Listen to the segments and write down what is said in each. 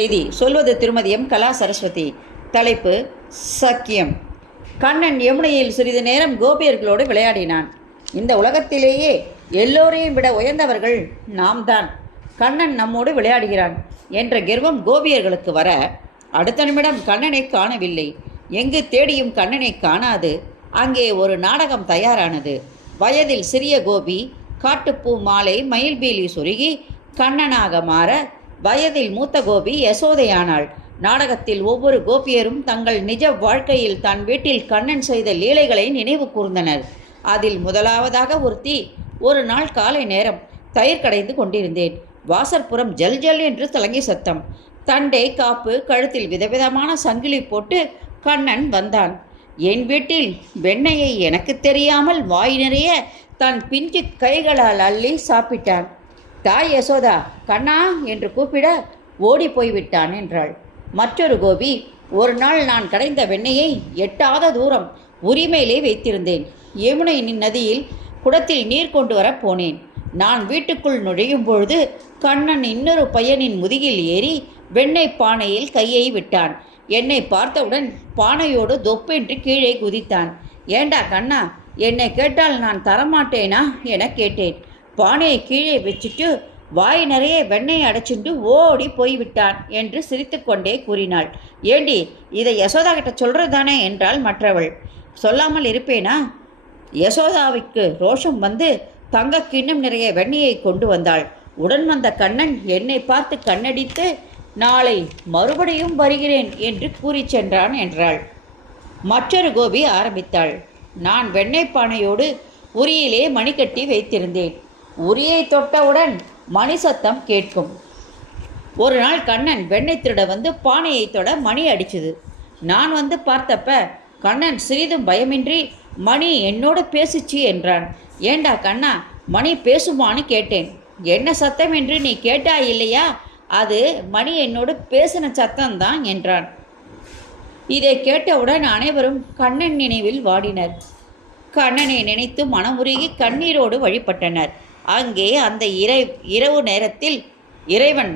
செய்தி சொல்வது திருமதி எம். கலா சரஸ்வதி. தலைப்பு சக்கியம். கண்ணன் யமுனையில் சிறிது நேரம் கோபியர்களோடு விளையாடினான். இந்த உலகத்திலேயே எல்லோரையும் விட உயர்ந்தவர்கள் நாம் தான். கண்ணன் நம்மோடு விளையாடுகிறான் என்ற கர்வம் கோபியர்களுக்கு வர, அடுத்த நிமிடம் கண்ணனை காணவில்லை. எங்கு தேடியும் கண்ணனை காணாது அங்கே ஒரு நாடகம் தயாரானது. வயதில் சிறிய கோபி காட்டுப்பூ மாலை மயில்பீலி சொருகி கண்ணனாக மாற, வயதில் மூத்த கோபி யசோதையானாள். நாடகத்தில் ஒவ்வொரு கோபியரும் தங்கள் நிஜ வாழ்க்கையில் தன் வீட்டில் கண்ணன் செய்த லீலைகளை நினைவு கூர்ந்தனர். அதில் முதலாவதாக ஒருத்தி, ஒரு நாள் காலை நேரம் தயிர் கடைந்து கொண்டிருந்தேன். வாசற்புறம் ஜல் ஜல் என்று தலங்கி சத்தம். தண்டை காப்பு கழுத்தில் விதவிதமான சங்கிலி போட்டு கண்ணன் வந்தான். என் வீட்டில் வெண்ணெயை எனக்கு தெரியாமல் வாய் நிறைய தன் பிஞ்சு கைகளால் அள்ளி சாப்பிட்டான். தாய் யசோதா கண்ணா என்று கூப்பிட ஓடி போய்விட்டான் என்றாள். மற்றொரு கோபி, ஒரு நாள் நான் கடைந்த வெண்ணெயை எட்டாத தூரம் உரிமையிலே வைத்திருந்தேன். யமுனை நதியில் குடத்தில் நீர் கொண்டு வர போனேன். நான் வீட்டுக்குள் நுழையும் பொழுது கண்ணன் இன்னொரு பையனின் முதுகில் ஏறி வெண்ணெய் பானையில் கையை விட்டான். என்னை பார்த்தவுடன் பானையோடு தொப்பென்று கீழே குதித்தான். ஏண்டா கண்ணா, என்னை கேட்டால் நான் தரமாட்டேனா என கேட்டேன். பானையை கீழே வச்சுட்டு வாய் நிறைய வெண்ணெய் அடைச்சிட்டு ஓடி போய்விட்டான் என்று சிரித்து கொண்டே கூறினாள். ஏண்டி, இதை யசோதா கிட்ட சொல்கிறது தானே என்றாள் மற்றவள். சொல்லாமல் இருப்பேனா? யசோதாவுக்கு ரோஷம் வந்து தங்க கிண்ணம் நிறைய வெண்ணெயை கொண்டு வந்தாள். உடன் வந்த கண்ணன் என்னை பார்த்து கண்ணடித்து, நாளை மறுபடியும் வருகிறேன் என்று கூறி சென்றான் என்றாள். மற்றொரு கோபி ஆரம்பித்தாள். நான் வெண்ணெய் பானையோடு உரியிலே மணி கட்டி வைத்திருந்தேன். உரியை தொட்டவுடன் மணி சத்தம் கேட்கும். ஒரு நாள் கண்ணன் வெண்ணெய் திருட வந்து பானையை தொட மணி அடிச்சுது. நான் வந்து பார்த்தப்ப கண்ணன் சிறிதும் பயமின்றி மணி என்னோடு பேசிச்சு என்றான். ஏண்டா கண்ணா, மணி பேசுமான்னு கேட்டேன். என்ன சத்தம் என்று நீ கேட்டா இல்லையா? அது மணி என்னோடு பேசின சத்தம்தான் என்றான். இதை கேட்டவுடன் அனைவரும் கண்ணன் நினைவில் வாடினர். கண்ணனை நினைத்து மனமுருகி கண்ணீரோடு வழிபட்டனர். அங்கே அந்த இரவு நேரத்தில் இறைவன்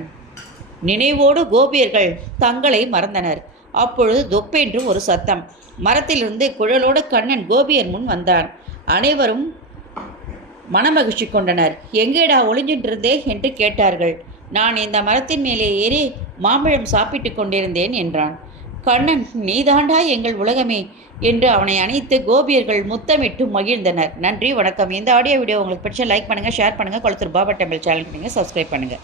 நினைவோடு கோபியர்கள் தங்களை மறந்தனர். அப்பொழுது தொப்பென்று ஒரு சத்தம். மரத்திலிருந்து குழலோடு கண்ணன் கோபியர் முன் வந்தான். அனைவரும் மனமகிழ்ச்சி கொண்டனர். எங்கேடா ஒளிஞ்சின்றிருந்தே என்று கேட்டார்கள். நான் இந்த மரத்தின் மேலே ஏறி மாம்பழம் சாப்பிட்டு கொண்டிருந்தேன் என்றான். கண்ணன், நீதாண்டா எங்கள் உலகமே என்று அவனை அணைத்து கோபியர்கள் முத்தமிட்டு மகிழ்ந்தனர். நன்றி, வணக்கம். இந்த ஆடியோ வீடியோ உங்களுக்கு பிடிச்ச லைக் பண்ணுங்கள், ஷேர் பண்ணுங்கள். கொளத்தூர் பாபா டெம்பிள் சேனலுக்கு நீங்கள் சப்ஸ்கிரைப் பண்ணுங்கள்.